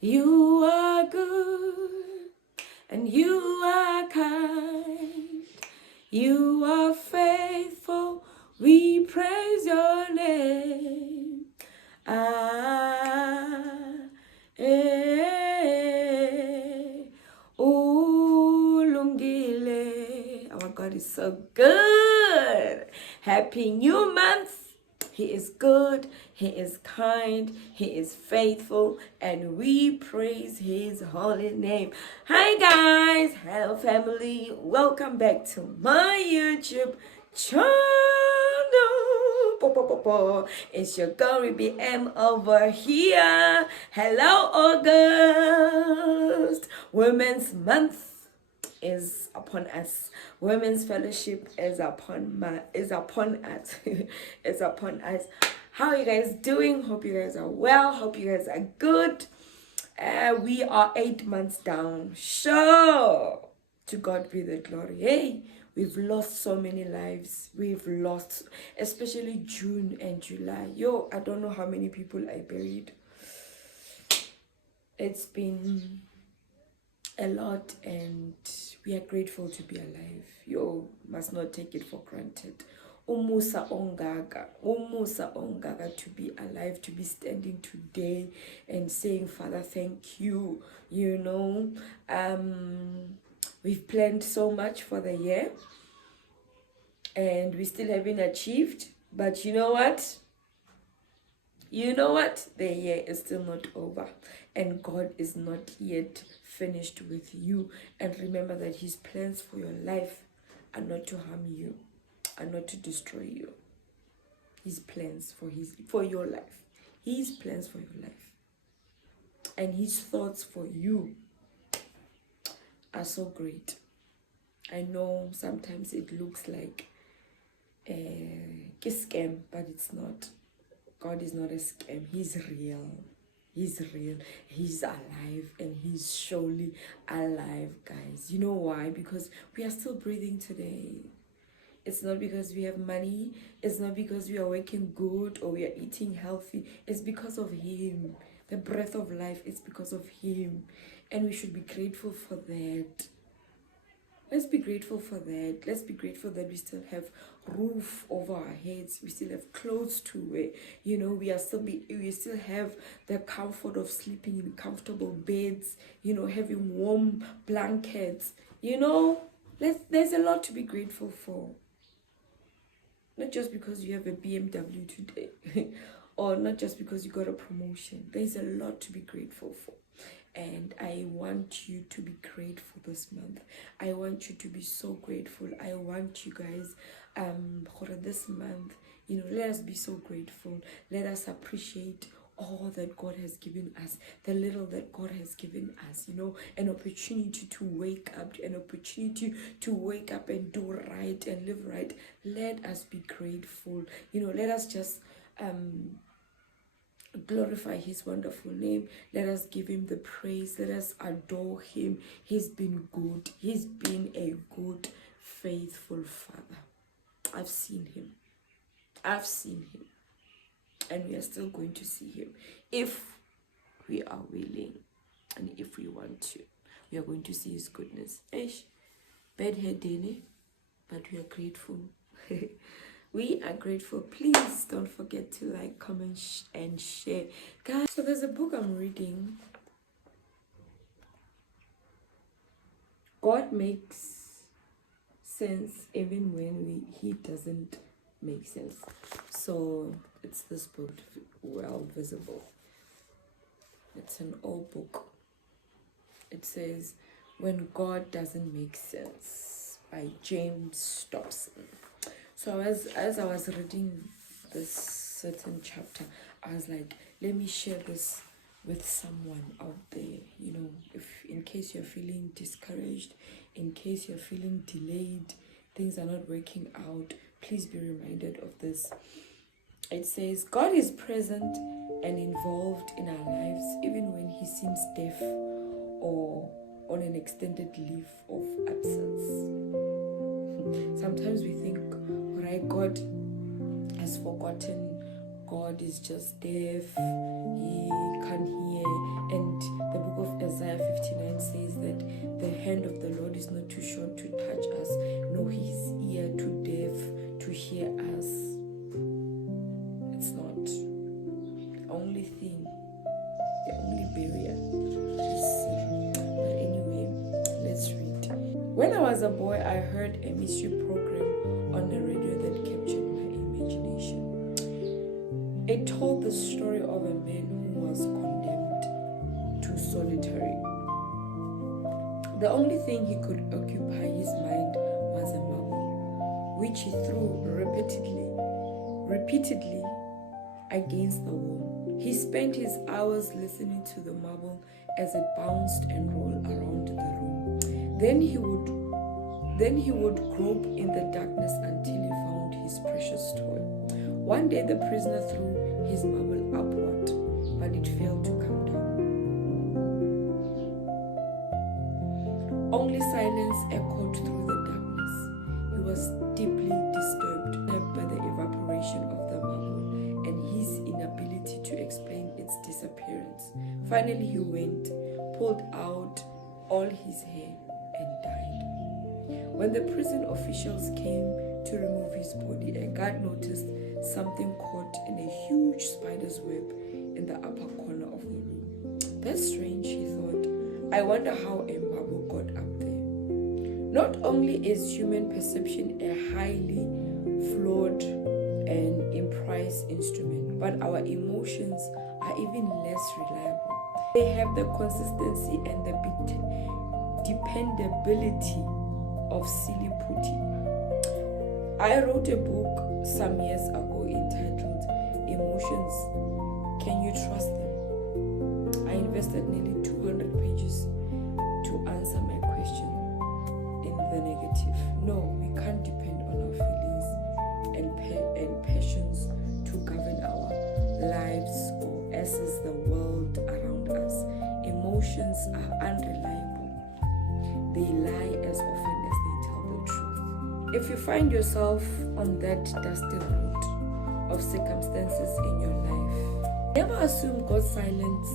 You are good and you are kind. You are faithful. We praise your name. Ah, eh, ulungile. Our God is so good. Happy new month. He is good, He is kind, He is faithful, and we praise His holy name. Hi guys, hello family, welcome back to my YouTube channel. It's your girl BM over here. Hello August, Women's Month is upon us. Women's fellowship is upon us. Is upon us. How are you guys doing? Hope you guys are well. Hope you guys are good. We are 8 months down. Sure. To God be the glory. Hey, we've lost so many lives. We've lost, especially June and July. Yo, I don't know how many people I buried. It's been a lot, and we are grateful to be alive. You must not take it for granted. Umusa ongaga to be alive, to be standing today and saying, Father, thank you. You know, we've planned so much for the year and we still haven't achieved, but you know what? The year is still not over, and God is not yet finished with you. And remember that His plans for your life are not to harm you, are not to destroy you. His plans for your life, His plans for your life, and His thoughts for you are so great. I know sometimes it looks like a scam, but it's not. God is not a scam. He's real. He's real. He's alive, and He's surely alive, guys. You know why? Because we are still breathing today. It's not because we have money. It's not because we are working good or we are eating healthy. It's because of Him. The breath of life is because of Him, and we should be grateful for that. Let's be grateful for that. Let's be grateful that we still have roof over our heads. We still have clothes to wear. You know, we still have the comfort of sleeping in comfortable beds. You know, having warm blankets. You know, there's a lot to be grateful for. Not just because you have a BMW today, or not just because you got a promotion. There's a lot to be grateful for. And I want you to be grateful this month. I want you to be so grateful. I want you guys, for this month, you know, let us be so grateful. Let us appreciate all that God has given us, the little that God has given us, you know, an opportunity to wake up, an opportunity to wake up and do right and live right. Let us be grateful. You know, let us just glorify His wonderful name. Let us give Him the praise. Let us adore Him. He's been good. He's been a good, faithful Father. I've seen Him. And we are still going to see Him if we are willing and if we want to. We are going to see His goodness. Bad head, but we are grateful. We are grateful. Please don't forget to like, comment, and share. Guys, so there's a book I'm reading. God makes sense even when He doesn't make sense. So it's this book, Well Visible. It's an old book. It says, When God Doesn't Make Sense by James Dobson. So as I was reading this certain chapter, I was like, let me share this with someone out there. You know, if in case you're feeling discouraged, in case you're feeling delayed, things are not working out, please be reminded of this. It says, God is present and involved in our lives even when He seems deaf or on an extended leave of absence. Sometimes we think, right, God has forgotten, God is just deaf, he can't hear. And the book of Isaiah 59 says that the hand of the Lord is not too short to touch us, nor his ear too deaf to hear us. It's not. The only thing, the only barrier is sin. But anyway, let's read. When I was a boy, I heard a mystery program on the radio that captured my imagination. It told the story of a man who was condemned to solitary. The only thing he could occupy his mind was a marble, which he threw repeatedly against the wall. He spent his hours listening to the marble as it bounced and rolled around the room. Then he would grope in the darkness until he found his precious toy. One day the prisoner threw his marble upward, but it failed to come down. Only silence echoed through the darkness. He was deeply disturbed by the evaporation of the marble and his inability to explain its disappearance. Finally he went, pulled out all his hair, and died. When the prison officials came to remove his body, a guard noticed something caught in a huge spider's web in the upper corner of the room. That's strange, he thought. I wonder how a marble got up there. Not only is human perception a highly flawed and imprecious instrument, but our emotions are even less reliable. They have the consistency and the dependability of silly putty. I wrote a book some years ago entitled Emotions, Can You Trust Them? I invested nearly 200 pages to answer my question in the negative. No, we can't depend on our feelings and passions to govern our lives or assess the world around us. Emotions are unreliable. They lie as often as they tell the truth. If you find yourself on that dusty road of circumstances in your life, never assume God's silence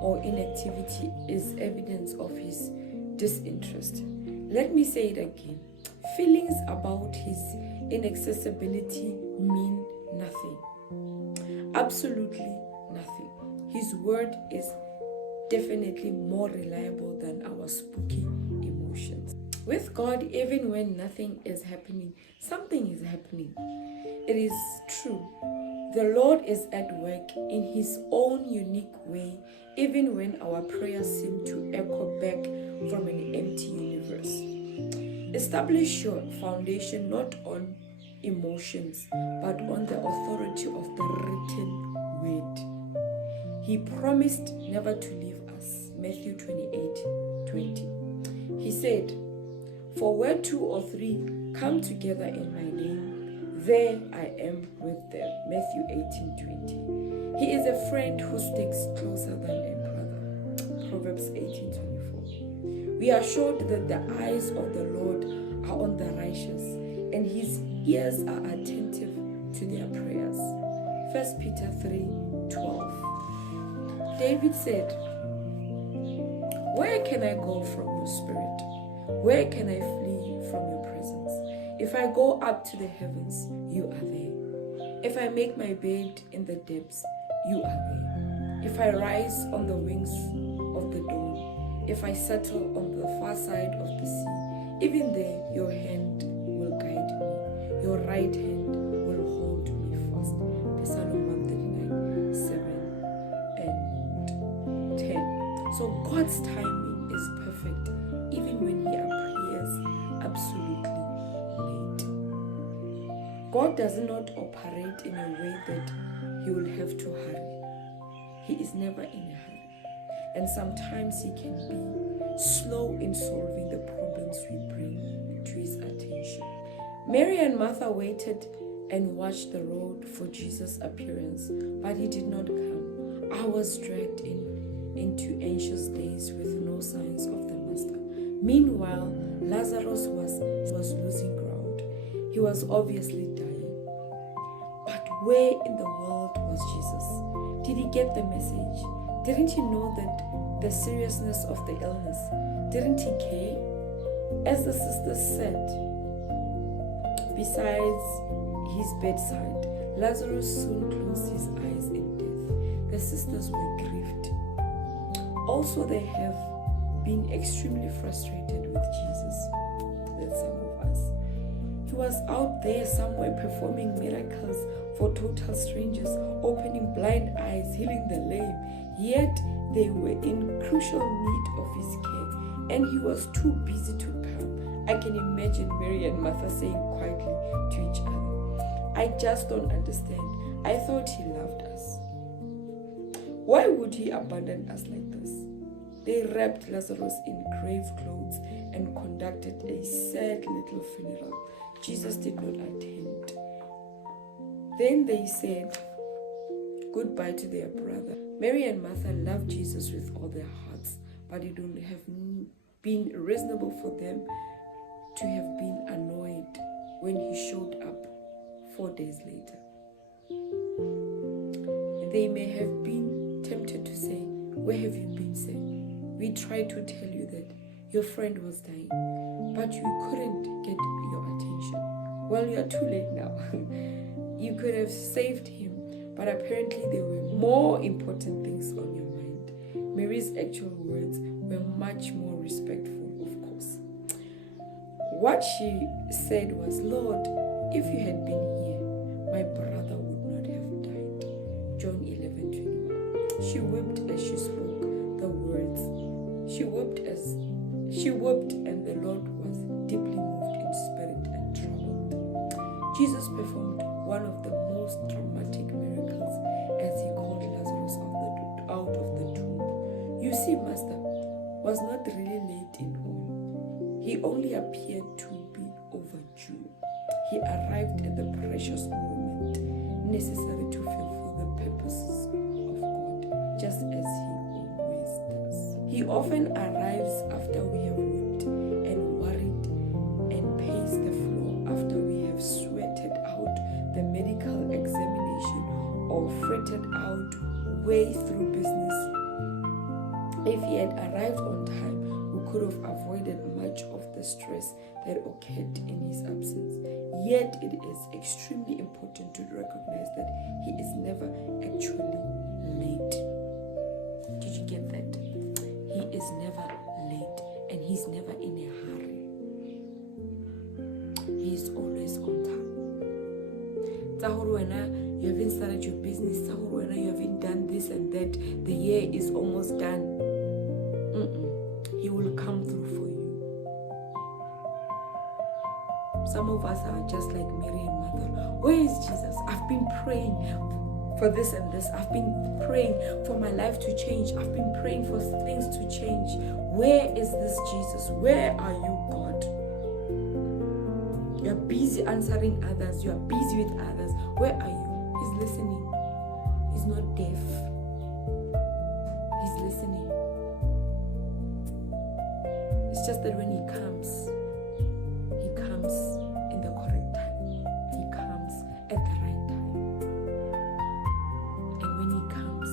or inactivity is evidence of his disinterest. Let me say it again. Feelings about his inaccessibility mean nothing. Absolutely nothing. His word is definitely more reliable than our spooky emotions. With God, even when nothing is happening, something is happening. It is true. The Lord is at work in his own unique way, even when our prayers seem to echo back from an empty universe. Establish your foundation not on emotions, but on the authority of the written word. He promised never to leave us. Matthew 28:20. He said, "For where 2 or 3 come together in my name, there I am with them." Matthew 18:20. He is a friend who sticks closer than a brother. Proverbs 18:24. We are assured that the eyes of the Lord are on the righteous, and his ears are attentive to their prayers. 1 Peter 3:12. David said, "Where can I go from your spirit? Where can I flee from your presence? If I go up to the heavens, you are there. If I make my bed in the depths, you are there. If I rise on the wings of the dawn, if I settle on the far side of the sea, even there your hand will guide me, your right hand will hold me fast." Psalm 139, 7 and 10. So God's timing is perfect, even when he appears absolutely late. God does not operate in a way that he will have to hurry. He is never in a hurry. And sometimes he can be slow in solving the problems we bring to his attention. Mary and Martha waited and watched the road for Jesus' appearance, but he did not come. Hours dragged into anxious days with no signs of the Master. Meanwhile, Lazarus was losing ground. He was obviously dying. But where in the world was was Jesus? Did he get the message? Didn't he know that the seriousness of the illness? Didn't he care? As the sisters said, besides his bedside, Lazarus soon closed his eyes in death. The sisters were grieved. Also, they have been extremely frustrated with Jesus. That's some of us. He was out there somewhere performing miracles for total strangers, opening blind eyes, healing the lame. Yet they were in crucial need of his care, and he was too busy to come. I can imagine Mary and Martha saying quietly to each other, I just don't understand. I thought he loved us. Why would he abandon us like this? They wrapped Lazarus in grave clothes and conducted a sad little funeral. Jesus did not attend. Then they said goodbye to their brother. Mary and Martha loved Jesus with all their hearts, but it would have been reasonable for them to have been annoyed when he showed up 4 days later. They may have been tempted to say, where have you been, sir? We tried to tell you that your friend was dying, but you couldn't get your attention. Well, you are too late now. You could have saved him, but apparently there were more important things on your mind. Mary's actual words were much more respectful, of course. What she said was, Lord, if you had been here, my brother would not have died. John 11:21. She wept as she spoke the words. She wept, and the Lord was deeply moved in spirit and troubled. Jesus performed one of the most dramatic miracles as he called Lazarus out of the tomb. You see, Master was not really late in all. He only appeared to be overdue. He arrived at the precious moment necessary to fulfill the purposes of God, just as he always does. He often arrives after we have wept and worried and paced the floor, after we have sweated out the medical examination or fretted out way through business. If he had arrived on time, we could have avoided much of the stress that occurred in his absence. Yet it is extremely important to recognize that he is never actually late. Did you get that? He is never late, and he's never in a hurry. He is always on time. You haven't started your business. You haven't done this and that. The year is almost done. He will come through for you. Some of us are just like Mary and Martha. Where is Jesus? I've been praying for this and this. I've been praying for my life to change. I've been praying for things to change. Where is this Jesus? Where are you, God? You are busy answering others. You are busy with others. Where are you? He's listening. He's not deaf. He's listening. It's just that when he comes in the correct time. He comes at the right time. And when he comes,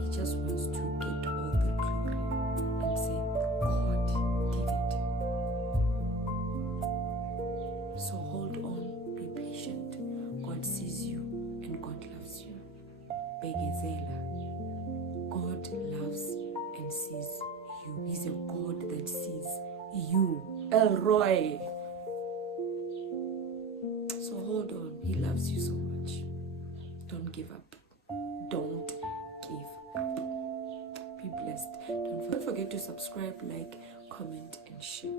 he just wants to get all the glory and say, God did it. So hold on, be patient. God sees you and God loves you. Begezela. God loves and sees you. He's a God that sees you. Elroy. So hold on. He loves you so much. Don't give up. Don't give up. Be blessed. Don't forget to subscribe, like, comment, and share.